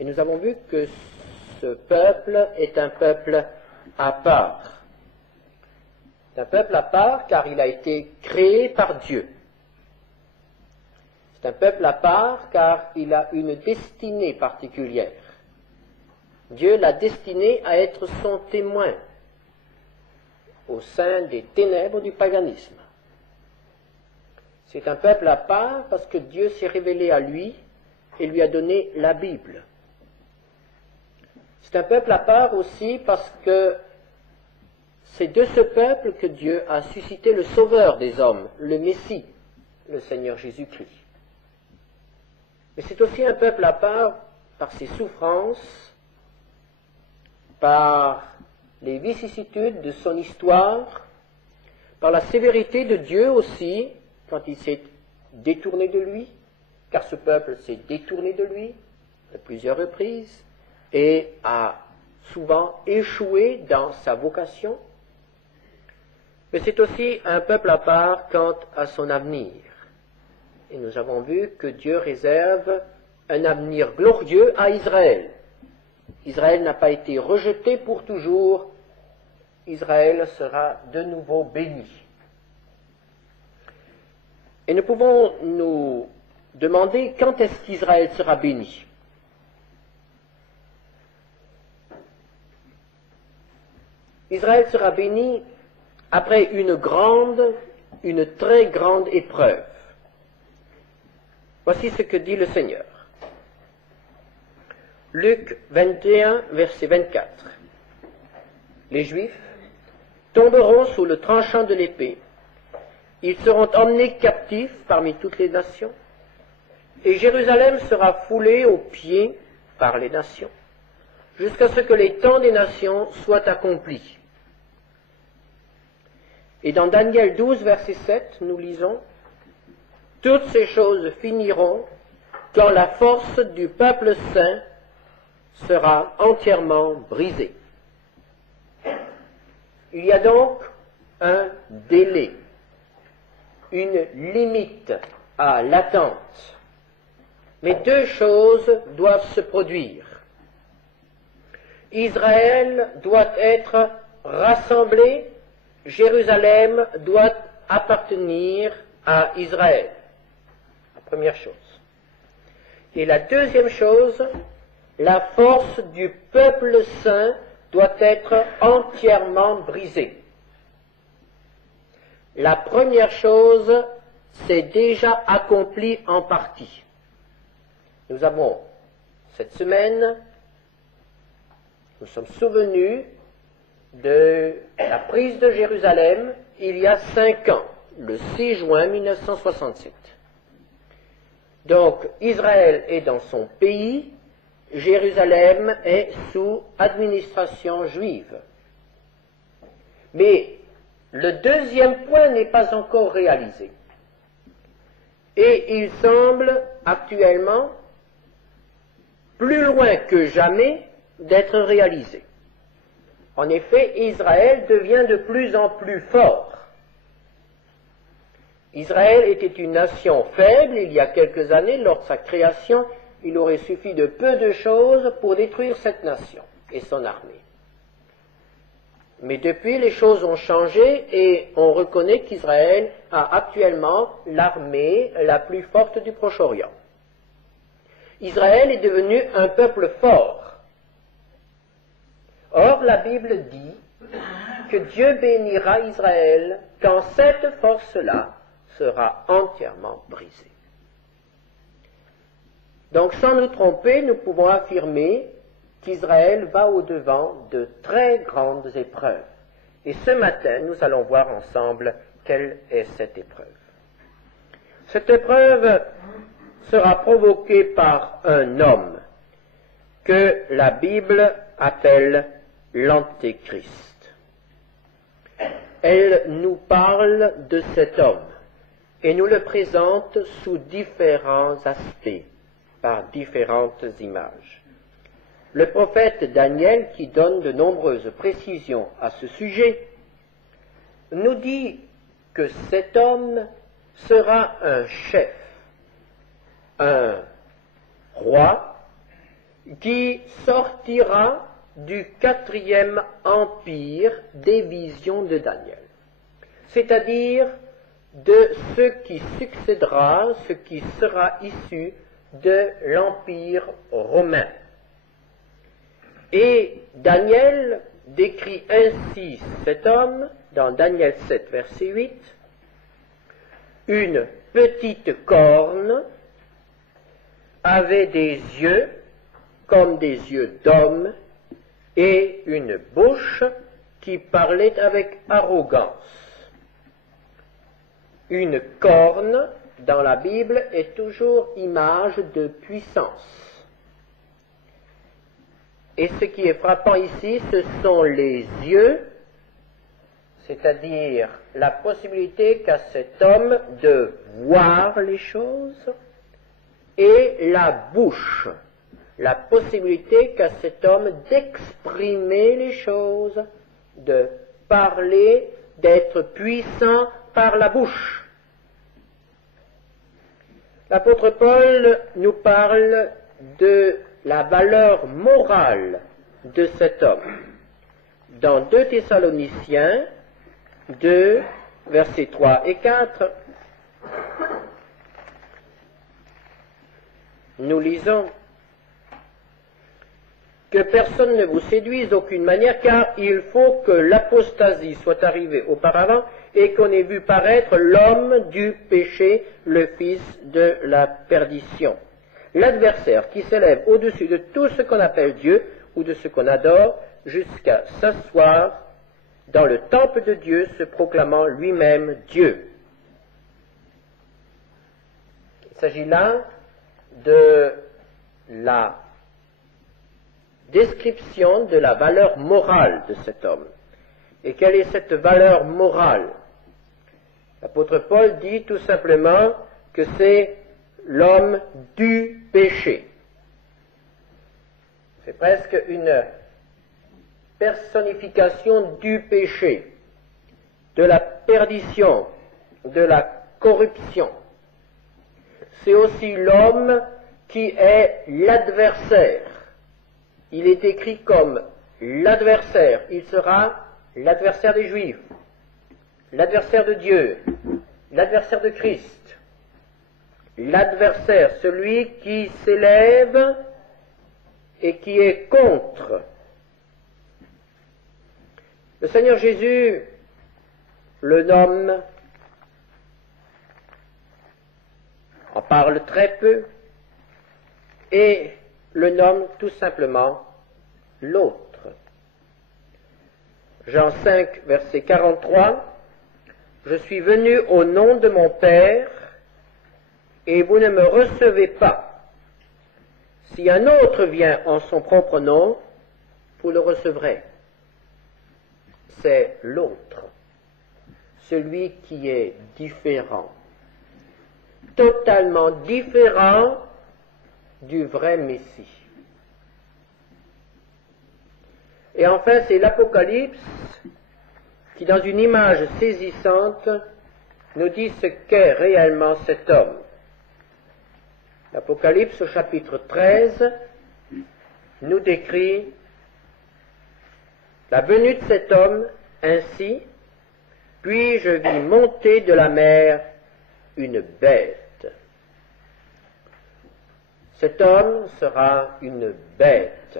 Et nous avons vu que ce peuple est un peuple à part. C'est un peuple à part car il a été créé par Dieu. C'est un peuple à part car il a une destinée particulière. Dieu l'a destiné à être son témoin au sein des ténèbres du paganisme. C'est un peuple à part parce que Dieu s'est révélé à lui et lui a donné la Bible. C'est un peuple à part aussi parce que c'est de ce peuple que Dieu a suscité le Sauveur des hommes, le Messie, le Seigneur Jésus-Christ. Mais c'est aussi un peuple à part par ses souffrances, par les vicissitudes de son histoire, par la sévérité de Dieu aussi, quand il s'est détourné de lui, car ce peuple s'est détourné de lui à plusieurs reprises et a souvent échoué dans sa vocation. Mais c'est aussi un peuple à part quant à son avenir. Et nous avons vu que Dieu réserve un avenir glorieux à Israël. Israël n'a pas été rejeté pour toujours. Israël sera de nouveau béni. Et nous pouvons nous demander quand est-ce qu'Israël sera béni. Israël sera béni après une très grande épreuve. Voici ce que dit le Seigneur. Luc 21, verset 24. Les Juifs tomberont sous le tranchant de l'épée. Ils seront emmenés captifs parmi toutes les nations. Et Jérusalem sera foulée aux pieds par les nations, jusqu'à ce que les temps des nations soient accomplis. Et dans Daniel 12, verset 7, nous lisons « Toutes ces choses finiront quand la force du peuple saint sera entièrement brisée. » Il y a donc un délai, une limite à l'attente. Mais deux choses doivent se produire. Israël doit être rassemblé, Jérusalem doit appartenir à Israël. La première chose. Et la deuxième chose, la force du peuple saint doit être entièrement brisée. La première chose, c'est déjà accompli en partie. Nous avons, cette semaine, nous sommes souvenus de la prise de Jérusalem il y a 5 ans, le 6 juin 1967. Donc, Israël est dans son pays, Jérusalem est sous administration juive. Mais le deuxième point n'est pas encore réalisé. Et il semble actuellement plus loin que jamais d'être réalisé. En effet, Israël devient de plus en plus fort. Israël était une nation faible il y a quelques années. Lors de sa création, il aurait suffi de peu de choses pour détruire cette nation et son armée. Mais depuis, les choses ont changé et on reconnaît qu'Israël a actuellement l'armée la plus forte du Proche-Orient. Israël est devenu un peuple fort. Or, la Bible dit que Dieu bénira Israël quand cette force-là sera entièrement brisée. Donc, sans nous tromper, nous pouvons affirmer qu'Israël va au-devant de très grandes épreuves. Et ce matin, nous allons voir ensemble quelle est cette épreuve. Cette épreuve sera provoquée par un homme que la Bible appelle l'Antéchrist. Elle nous parle de cet homme et nous le présente sous différents aspects, par différentes images. Le prophète Daniel, qui donne de nombreuses précisions à ce sujet, nous dit que cet homme sera un chef, un roi qui sortira du 4e empire des visions de Daniel, c'est-à-dire de ce qui succédera, ce qui sera issu de l'empire romain. Et Daniel décrit ainsi cet homme dans Daniel 7, verset 8, une petite corne avait des yeux comme des yeux d'homme et une bouche qui parlait avec arrogance. Une corne, dans la Bible, est toujours image de puissance. Et ce qui est frappant ici, ce sont les yeux, c'est-à-dire la possibilité qu'a cet homme de voir les choses, et la bouche, la possibilité qu'a cet homme d'exprimer les choses, de parler, d'être puissant par la bouche. L'apôtre Paul nous parle de la valeur morale de cet homme. Dans 2 Thessaloniciens 2, versets 3 et 4, nous lisons que personne ne vous séduise d'aucune manière, car il faut que l'apostasie soit arrivée auparavant et qu'on ait vu paraître l'homme du péché, le fils de la perdition. L'adversaire qui s'élève au-dessus de tout ce qu'on appelle Dieu ou de ce qu'on adore, jusqu'à s'asseoir dans le temple de Dieu, se proclamant lui-même Dieu. Il s'agit là de la description de la valeur morale de cet homme. Et quelle est cette valeur morale? L'apôtre Paul dit tout simplement que c'est l'homme du péché. C'est presque une personnification du péché, de la perdition, de la corruption. C'est aussi l'homme qui est l'adversaire. Il est écrit comme l'adversaire. Il sera l'adversaire des Juifs, l'adversaire de Dieu, l'adversaire de Christ, l'adversaire, celui qui s'élève et qui est contre. Le Seigneur Jésus le nomme, en parle très peu, et le nomme tout simplement l'autre. Jean 5, verset 43, « Je suis venu au nom de mon Père, et vous ne me recevez pas. Si un autre vient en son propre nom, vous le recevrez. » C'est l'autre, celui qui est différent, totalement différent du vrai Messie. Et enfin, c'est l'Apocalypse qui, dans une image saisissante, nous dit ce qu'est réellement cet homme. L'Apocalypse au chapitre 13 nous décrit la venue de cet homme ainsi, puis je vis monter de la mer une bête. Cet homme sera une bête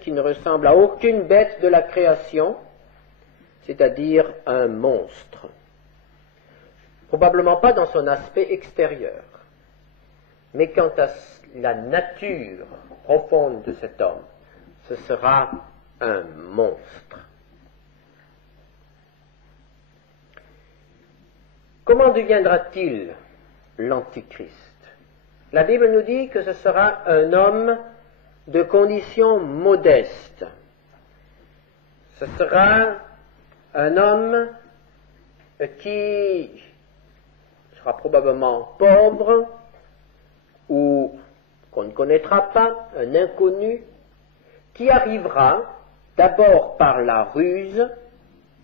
qui ne ressemble à aucune bête de la création, c'est-à-dire un monstre. Probablement pas dans son aspect extérieur, mais quant à la nature profonde de cet homme, ce sera un monstre. Comment deviendra-t-il l'Antichrist? La Bible nous dit que ce sera un homme de condition modeste. Ce sera un homme qui sera probablement pauvre ou qu'on ne connaîtra pas, un inconnu, qui arrivera d'abord par la ruse,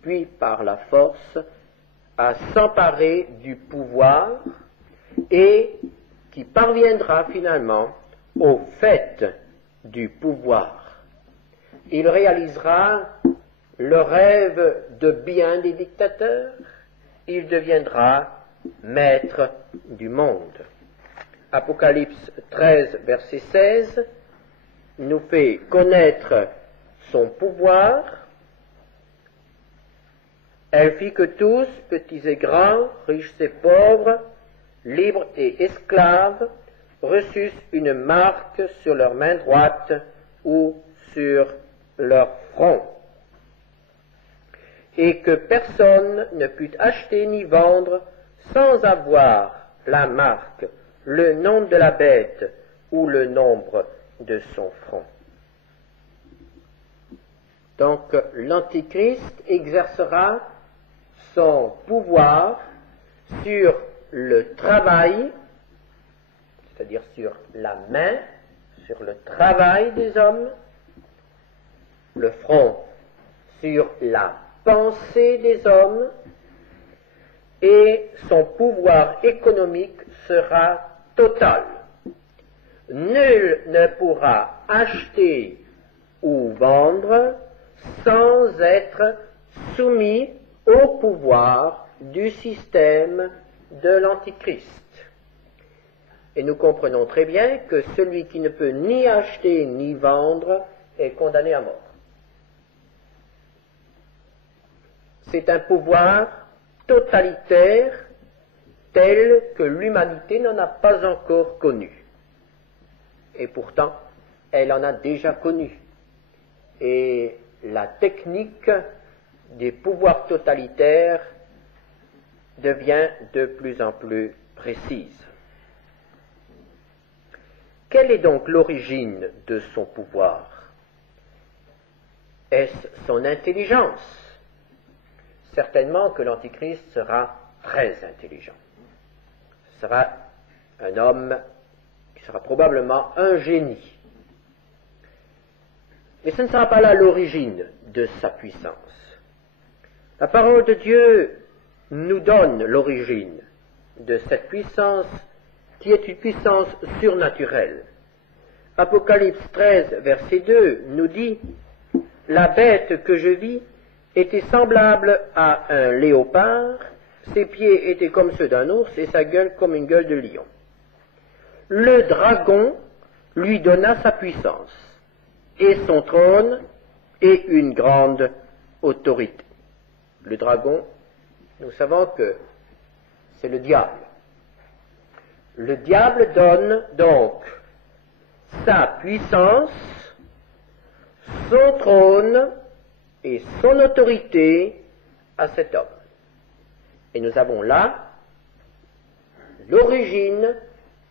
puis par la force, à s'emparer du pouvoir et qui parviendra finalement au fait du pouvoir. Il réalisera le rêve de bien des dictateurs. Il deviendra maître du monde. Apocalypse 13, verset 16, nous fait connaître son pouvoir. Elle fit que tous, petits et grands, riches et pauvres, libres et esclaves, reçussent une marque sur leur main droite ou sur leur front, et que personne ne put acheter ni vendre sans avoir la marque, le nom de la bête ou le nombre de son front. Donc l'Antichrist exercera son pouvoir sur le travail, c'est-à-dire sur la main, sur le travail des hommes, le front sur la pensée des hommes, et son pouvoir économique sera total. Nul ne pourra acheter ou vendre sans être soumis au pouvoir du système de l'Antichrist. Et nous comprenons très bien que celui qui ne peut ni acheter ni vendre est condamné à mort. C'est un pouvoir totalitaire tel que l'humanité n'en a pas encore connu. Et pourtant, elle en a déjà connu. Et la technique des pouvoirs totalitaires devient de plus en plus précise. Quelle est donc l'origine de son pouvoir? Est-ce son intelligence? Certainement que l'Antichrist sera très intelligent. Ce sera un homme qui sera probablement un génie. Mais ce ne sera pas là l'origine de sa puissance. La parole de Dieu nous donne l'origine de cette puissance qui est une puissance surnaturelle. Apocalypse 13, verset 2 nous dit « La bête que je vis était semblable à un léopard, ses pieds étaient comme ceux d'un ours et sa gueule comme une gueule de lion. Le dragon lui donna sa puissance et son trône et une grande autorité. » Le dragon, nous savons que c'est le diable. Le diable donne donc sa puissance, son trône et son autorité à cet homme. Et nous avons là l'origine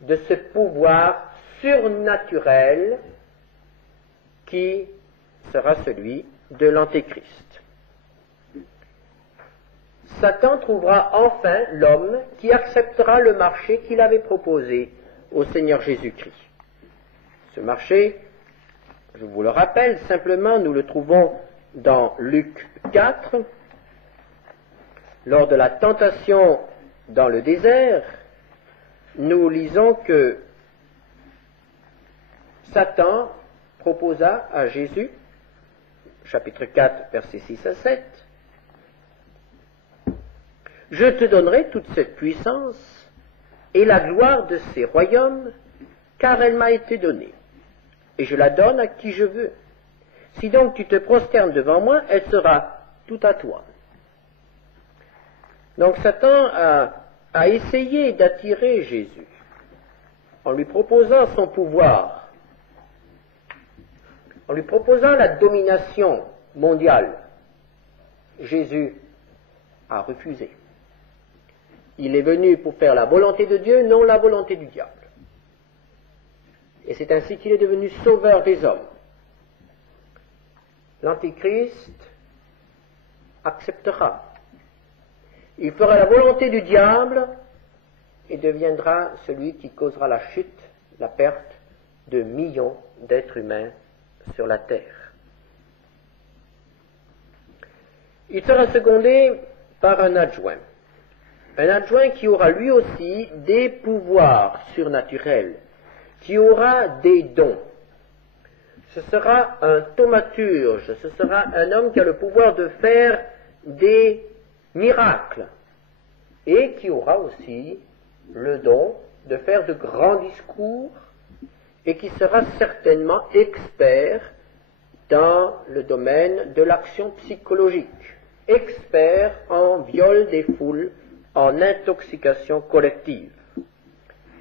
de ce pouvoir surnaturel qui sera celui de l'Antéchrist. Satan trouvera enfin l'homme qui acceptera le marché qu'il avait proposé au Seigneur Jésus-Christ. Ce marché, je vous le rappelle simplement, nous le trouvons dans Luc 4, lors de la tentation dans le désert. Nous lisons que Satan proposa à Jésus, chapitre 4, versets 6 à 7, « Je te donnerai toute cette puissance et la gloire de ces royaumes, car elle m'a été donnée, et je la donne à qui je veux. Si donc tu te prosternes devant moi, elle sera tout à toi. » Donc Satan a essayé d'attirer Jésus en lui proposant son pouvoir, en lui proposant la domination mondiale. Jésus a refusé. Il est venu pour faire la volonté de Dieu, non la volonté du diable. Et c'est ainsi qu'il est devenu sauveur des hommes. L'Antéchrist acceptera. Il fera la volonté du diable et deviendra celui qui causera la chute, la perte de millions d'êtres humains sur la terre. Il sera secondé par un adjoint qui aura lui aussi des pouvoirs surnaturels, qui aura des dons. Ce sera un thaumaturge, ce sera un homme qui a le pouvoir de faire des miracles et qui aura aussi le don de faire de grands discours et qui sera certainement expert dans le domaine de l'action psychologique, expert en viol des foules, en intoxication collective.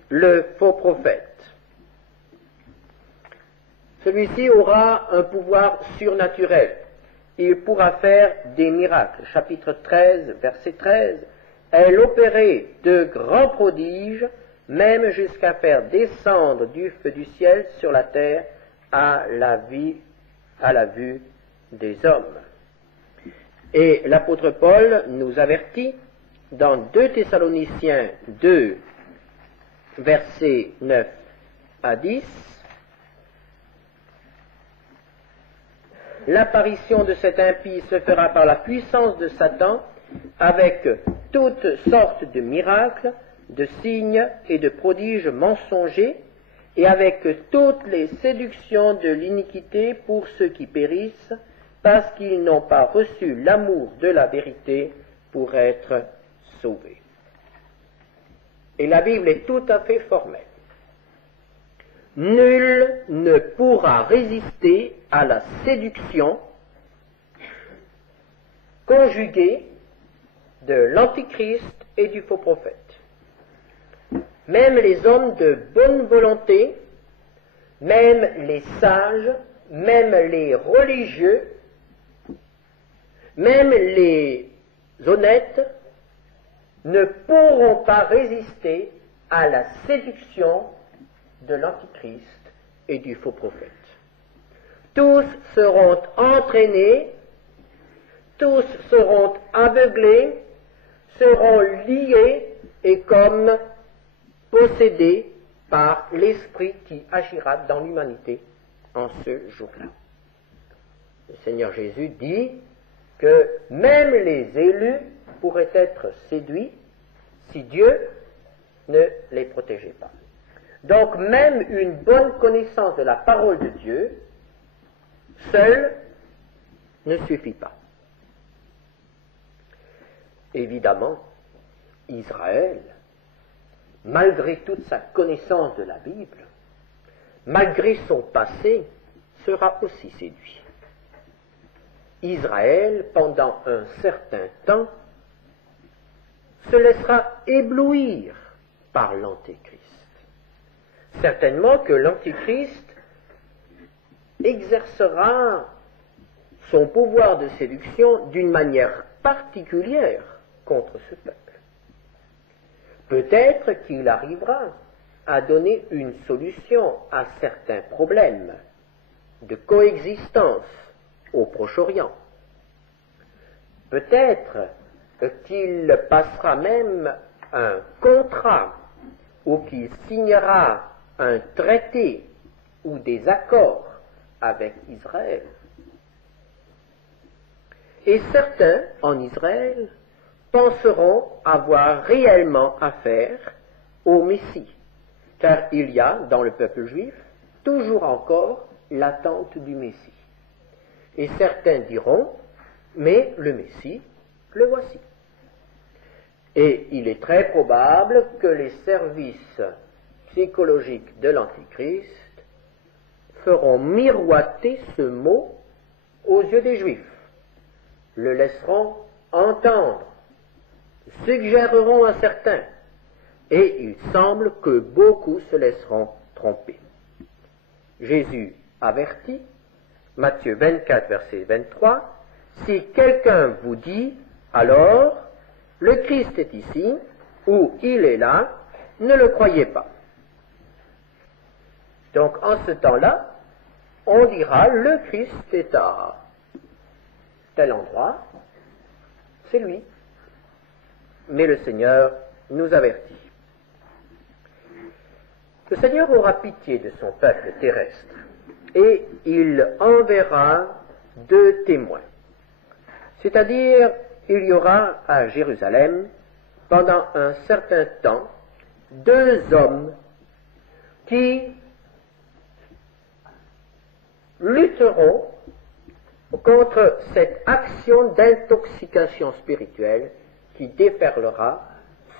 Le faux prophète. Celui-ci aura un pouvoir surnaturel. Il pourra faire des miracles. Chapitre 13, verset 13. Elle opérait de grands prodiges, même jusqu'à faire descendre du feu du ciel sur la terre à la vue des hommes. Et l'apôtre Paul nous avertit dans 2 Thessaloniciens 2, versets 9 à 10, l'apparition de cet impie se fera par la puissance de Satan, avec toutes sortes de miracles, de signes et de prodiges mensongers, et avec toutes les séductions de l'iniquité pour ceux qui périssent, parce qu'ils n'ont pas reçu l'amour de la vérité pour être sauvés. Et la Bible est tout à fait formelle. Nul ne pourra résister à la séduction conjuguée de l'Antichrist et du faux prophète. Même les hommes de bonne volonté, même les sages, même les religieux, même les honnêtes ne pourront pas résister à la séduction de l'Antichrist et du faux prophète. Tous seront entraînés, tous seront aveuglés, seront liés et comme possédés par l'esprit qui agira dans l'humanité en ce jour-là. Le Seigneur Jésus dit que même les élus pourraient être séduits si Dieu ne les protégeait pas. Donc même une bonne connaissance de la parole de Dieu seule ne suffit pas. Évidemment, Israël, malgré toute sa connaissance de la Bible, malgré son passé, sera aussi séduit. Israël, pendant un certain temps, se laissera éblouir par l'Antéchrist. Certainement que l'Antichrist exercera son pouvoir de séduction d'une manière particulière contre ce peuple. Peut-être qu'il arrivera à donner une solution à certains problèmes de coexistence au Proche-Orient. Peut-être qu'il passera même un contrat ou qu'il signera un traité ou des accords avec Israël. Et certains en Israël penseront avoir réellement affaire au Messie, car il y a dans le peuple juif toujours encore l'attente du Messie. Et certains diront, mais le Messie, le voici. Et il est très probable que les services psychologiques de l'Antichrist feront miroiter ce mot aux yeux des Juifs, le laisseront entendre, suggéreront à certains, et il semble que beaucoup se laisseront tromper. Jésus avertit, Matthieu 24, verset 23, « Si quelqu'un vous dit, alors, le Christ est ici, ou il est là, ne le croyez pas. » Donc, en ce temps-là, on dira, le Christ est à tel endroit, c'est lui. Mais le Seigneur nous avertit. Le Seigneur aura pitié de son peuple terrestre, et il enverra 2 témoins. C'est-à-dire, il y aura à Jérusalem, pendant un certain temps, 2 hommes qui lutteront contre cette action d'intoxication spirituelle qui déferlera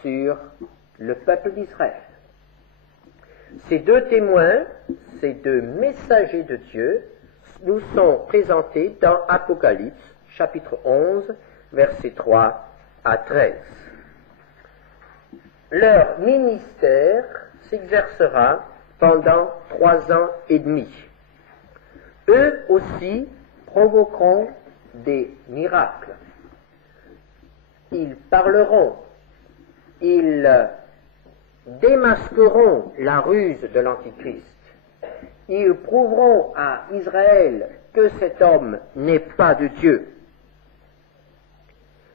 sur le peuple d'Israël. Ces deux témoins, ces deux messagers de Dieu, nous sont présentés dans Apocalypse, chapitre 11, versets 3 à 13. Leur ministère s'exercera pendant 3 ans et demi. Eux aussi provoqueront des miracles. Ils parleront, ils démasqueront la ruse de l'Antichrist. Ils prouveront à Israël que cet homme n'est pas de Dieu.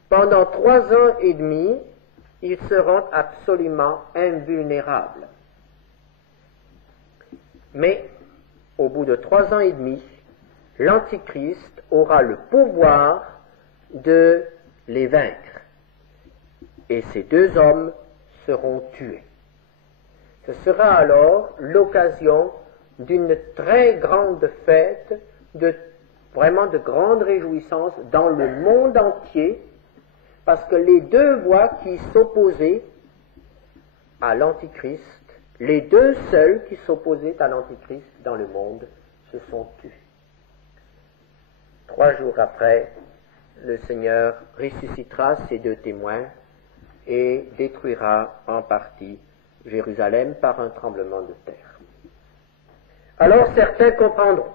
Pendant 3 ans et demi, ils seront absolument invulnérables. Mais, au bout de 3 ans et demi, l'Antichrist aura le pouvoir de les vaincre. Et ces 2 hommes seront tués. Ce sera alors l'occasion d'une très grande fête, vraiment de grande réjouissance dans le monde entier, parce que les 2 voix qui s'opposaient à l'Antichrist, les 2 seuls qui s'opposaient à l'Antichrist dans le monde, se sont tus. 3 jours après, le Seigneur ressuscitera ces 2 témoins et détruira en partie Jérusalem par un tremblement de terre. Alors certains comprendront.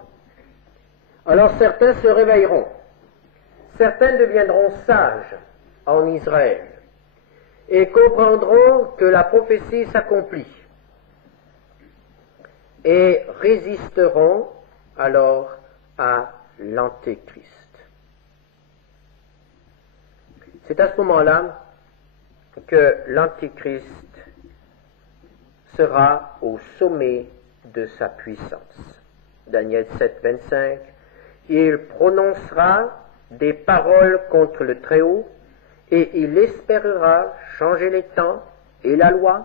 Alors certains se réveilleront. Certains deviendront sages en Israël et comprendront que la prophétie s'accomplit et résisteront alors à l'Antéchrist. C'est à ce moment-là que l'Antéchrist sera au sommet de sa puissance. Daniel 7, 25, il prononcera des paroles contre le Très-Haut et il espérera changer les temps et la loi,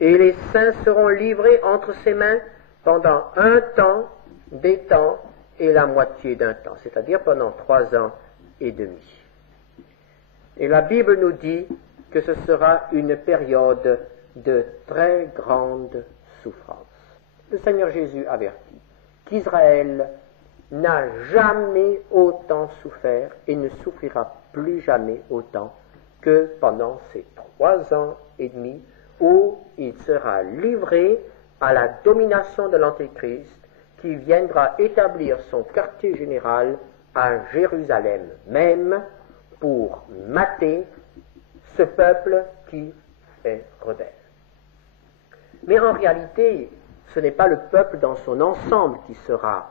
et les saints seront livrés entre ses mains pendant 1 temps, des temps et la moitié d'un temps, c'est-à-dire pendant 3 ans et demi. Et la Bible nous dit que ce sera une période de très grande souffrance. Le Seigneur Jésus avertit qu'Israël n'a jamais autant souffert et ne souffrira plus jamais autant que pendant ces 3 ans et demi où il sera livré à la domination de l'Antéchrist qui viendra établir son quartier général à Jérusalem même pour mater ce peuple qui est rebelle. Mais en réalité, ce n'est pas le peuple dans son ensemble qui sera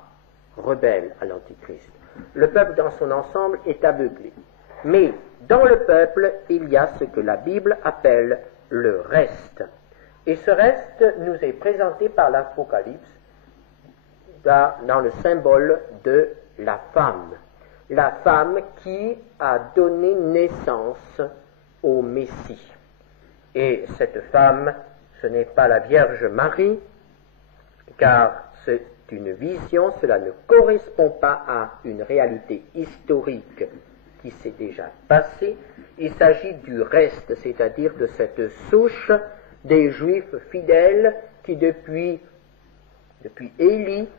rebelle à l'Antichrist. Le peuple dans son ensemble est aveuglé. Mais dans le peuple, il y a ce que la Bible appelle le reste. Et ce reste nous est présenté par l'Apocalypse dans le symbole de la femme qui a donné naissance au Messie. Et cette femme, ce n'est pas la Vierge Marie, car c'est une vision, cela ne correspond pas à une réalité historique qui s'est déjà passée. Il s'agit du reste, c'est-à-dire de cette souche des Juifs fidèles qui depuis Élie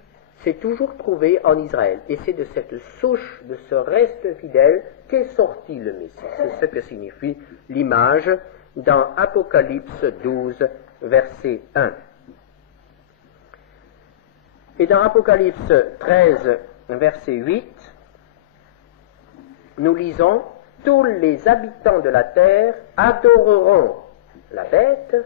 s'est toujours trouvé en Israël. Et c'est de cette souche, de ce reste fidèle, qu'est sorti le Messie. C'est ce que signifie l'image dans Apocalypse 12, verset 1. Et dans Apocalypse 13, verset 8, nous lisons « Tous les habitants de la terre adoreront la bête,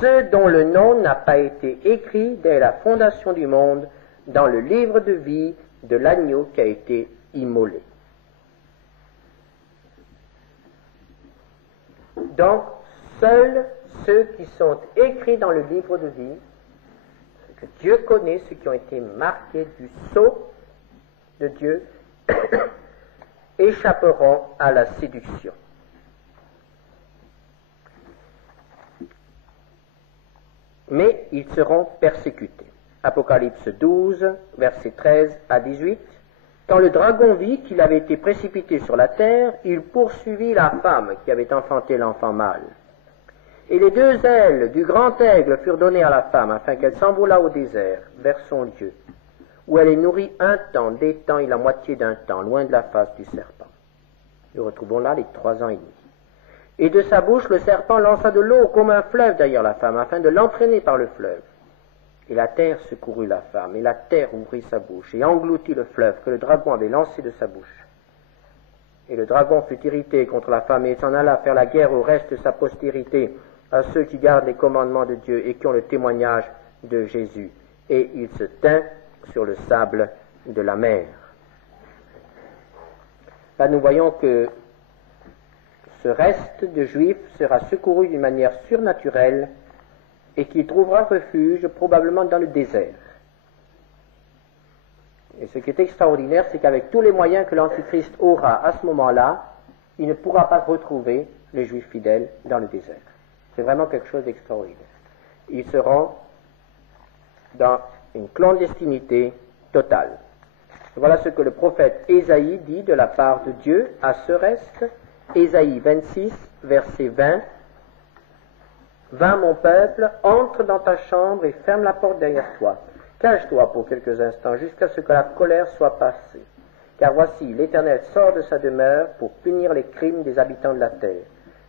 ceux dont le nom n'a pas été écrit dès la fondation du monde dans le livre de vie de l'agneau qui a été immolé. » Donc, seuls ceux qui sont écrits dans le livre de vie, ceux que Dieu connaît, ceux qui ont été marqués du sceau de Dieu, échapperont à la séduction. Mais ils seront persécutés. Apocalypse 12, versets 13 à 18. Quand le dragon vit qu'il avait été précipité sur la terre, il poursuivit la femme qui avait enfanté l'enfant mâle. Et les deux ailes du grand aigle furent données à la femme, afin qu'elle s'envolât au désert, vers son lieu, où elle est nourrie un temps, des temps et la moitié d'un temps, loin de la face du serpent. Nous retrouvons là les 3 ans et demi. Et de sa bouche, le serpent lança de l'eau comme un fleuve derrière la femme, afin de l'entraîner par le fleuve. Et la terre secourut la femme, et la terre ouvrit sa bouche, et engloutit le fleuve que le dragon avait lancé de sa bouche. Et le dragon fut irrité contre la femme, et s'en alla faire la guerre au reste de sa postérité, à ceux qui gardent les commandements de Dieu et qui ont le témoignage de Jésus. Et il se tint sur le sable de la mer. Là, nous voyons que ce reste de Juifs sera secouru d'une manière surnaturelle et qui trouvera refuge probablement dans le désert. Et ce qui est extraordinaire, c'est qu'avec tous les moyens que l'Antichrist aura à ce moment-là, il ne pourra pas retrouver les Juifs fidèles dans le désert. C'est vraiment quelque chose d'extraordinaire. Ils seront dans une clandestinité totale. Voilà ce que le prophète Ésaïe dit de la part de Dieu à ce reste. Ésaïe 26, verset 20. Va, mon peuple, entre dans ta chambre et ferme la porte derrière toi. Cache-toi pour quelques instants jusqu'à ce que la colère soit passée. Car voici, l'Éternel sort de sa demeure pour punir les crimes des habitants de la terre.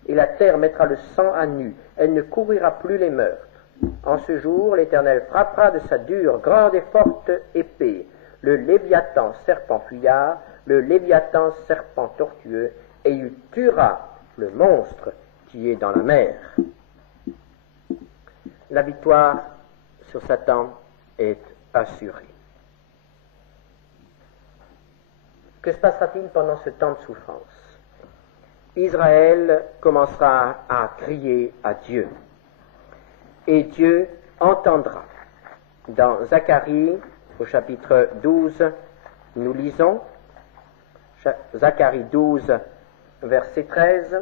Et la terre mettra le sang à nu. Elle ne couvrira plus les meurtres. En ce jour, l'Éternel frappera de sa dure, grande et forte épée le Léviathan, serpent fuyard, le Léviathan, serpent tortueux, et il tuera le monstre qui est dans la mer. La victoire sur Satan est assurée. Que se passera-t-il pendant ce temps de souffrance? Israël commencera à crier à Dieu. Et Dieu entendra. Dans Zacharie, au chapitre 12, nous lisons, Zacharie 12, verset 13,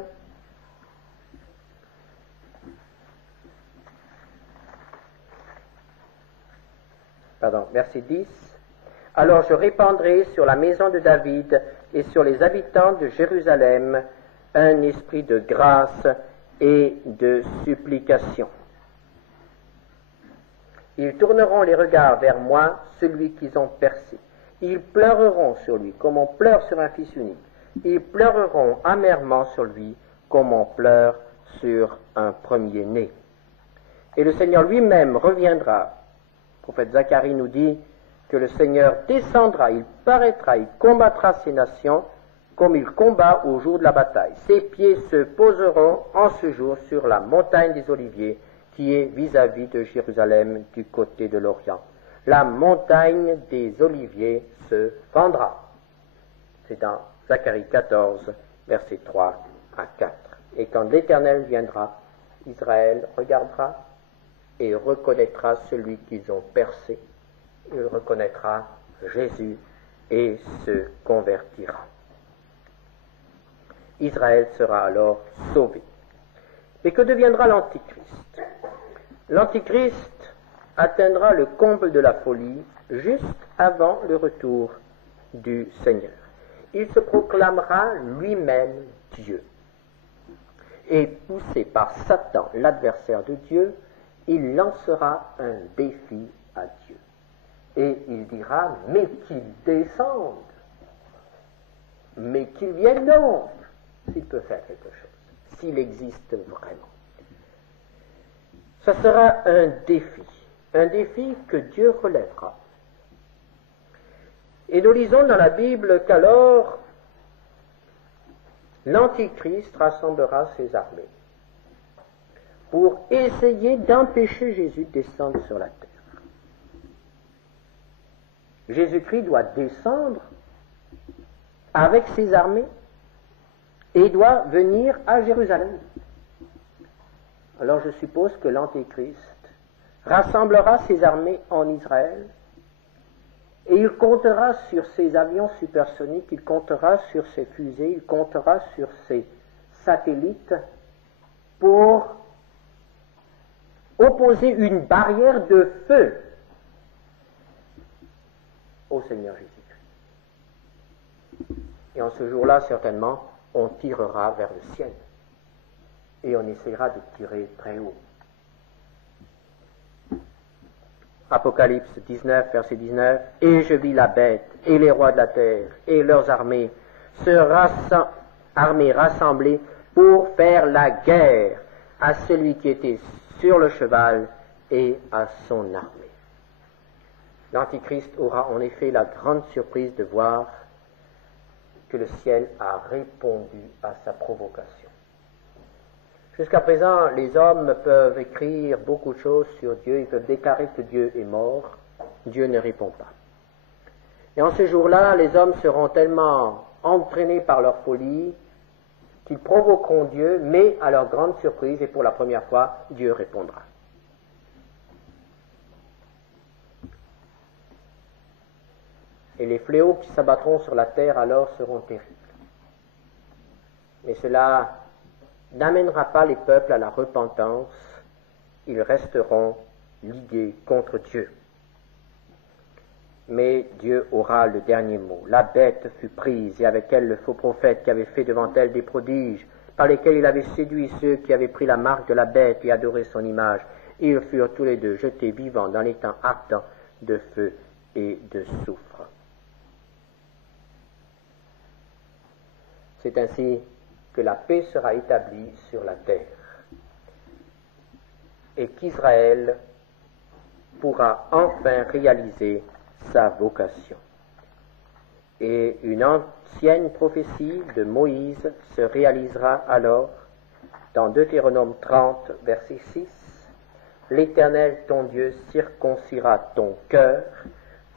verset 10, « Alors je répandrai sur la maison de David et sur les habitants de Jérusalem un esprit de grâce et de supplication. Ils tourneront les regards vers moi, celui qu'ils ont percé. Ils pleureront sur lui comme on pleure sur un fils unique. Ils pleureront amèrement sur lui comme on pleure sur un premier-né. Et le Seigneur lui-même reviendra. Le prophète Zacharie nous dit que le Seigneur descendra, il paraîtra, il combattra ces nations comme il combat au jour de la bataille. Ses pieds se poseront en ce jour sur la montagne des Oliviers, qui est vis-à-vis de Jérusalem du côté de l'Orient. La montagne des Oliviers se fendra. C'est dans Zacharie 14, versets 3 à 4. Et quand l'Éternel viendra, Israël regardera et reconnaîtra celui qu'ils ont percé. Il reconnaîtra Jésus et se convertira. Israël sera alors sauvé. Mais que deviendra l'Antichrist? L'Antichrist atteindra le comble de la folie juste avant le retour du Seigneur. Il se proclamera lui-même Dieu. Et poussé par Satan, l'adversaire de Dieu, il lancera un défi à Dieu. Et il dira, mais qu'il descende, mais qu'il vienne donc, s'il peut faire quelque chose, s'il existe vraiment. Ce sera un défi que Dieu relèvera. Et nous lisons dans la Bible qu'alors l'Antichrist rassemblera ses armées pour essayer d'empêcher Jésus de descendre sur la terre. Jésus-Christ doit descendre avec ses armées et doit venir à Jérusalem. Alors je suppose que l'Antéchrist rassemblera ses armées en Israël et il comptera sur ses avions supersoniques, il comptera sur ses fusées, il comptera sur ses satellites pour opposer une barrière de feu au Seigneur Jésus-Christ. Et en ce jour-là, certainement, on tirera vers le ciel. Et on essaiera de tirer très haut. Apocalypse 19, verset 19. Et je vis la bête et les rois de la terre et leurs armées rassemblées pour faire la guerre à celui qui était sur le cheval et à son armée. L'Antichrist aura en effet la grande surprise de voir que le ciel a répondu à sa provocation. Jusqu'à présent, les hommes peuvent écrire beaucoup de choses sur Dieu, ils peuvent déclarer que Dieu est mort, Dieu ne répond pas. Et en ce jour-là, les hommes seront tellement entraînés par leur folie qu'ils provoqueront Dieu, mais à leur grande surprise, et pour la première fois, Dieu répondra. Et les fléaux qui s'abattront sur la terre alors seront terribles. Mais cela n'amènera pas les peuples à la repentance, ils resteront ligués contre Dieu. Mais Dieu aura le dernier mot. La bête fut prise, et avec elle le faux prophète qui avait fait devant elle des prodiges, par lesquels il avait séduit ceux qui avaient pris la marque de la bête et adoré son image. Et ils furent tous les deux jetés vivants dans les temps ardents de feu et de soufre. C'est ainsi que la paix sera établie sur la terre et qu'Israël pourra enfin réaliser sa vocation. Et une ancienne prophétie de Moïse se réalisera alors dans Deutéronome 30, verset 6. L'Éternel, ton Dieu, circoncira ton cœur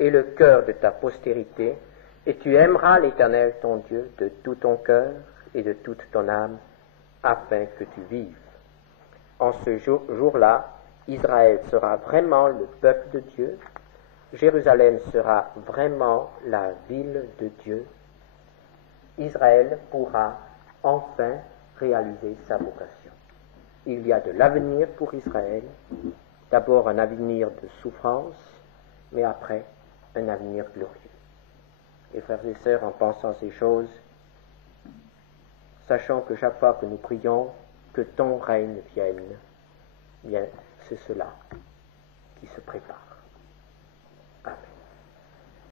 et le cœur de ta postérité, et tu aimeras l'Éternel, ton Dieu, de tout ton cœur et de toute ton âme, afin que tu vives. En ce jour-là, Israël sera vraiment le peuple de Dieu, Jérusalem sera vraiment la ville de Dieu. Israël pourra enfin réaliser sa vocation. Il y a de l'avenir pour Israël, d'abord un avenir de souffrance, mais après un avenir glorieux. Et frères et sœurs, en pensant ces choses, sachant que chaque fois que nous prions que ton règne vienne, bien c'est cela qui se prépare.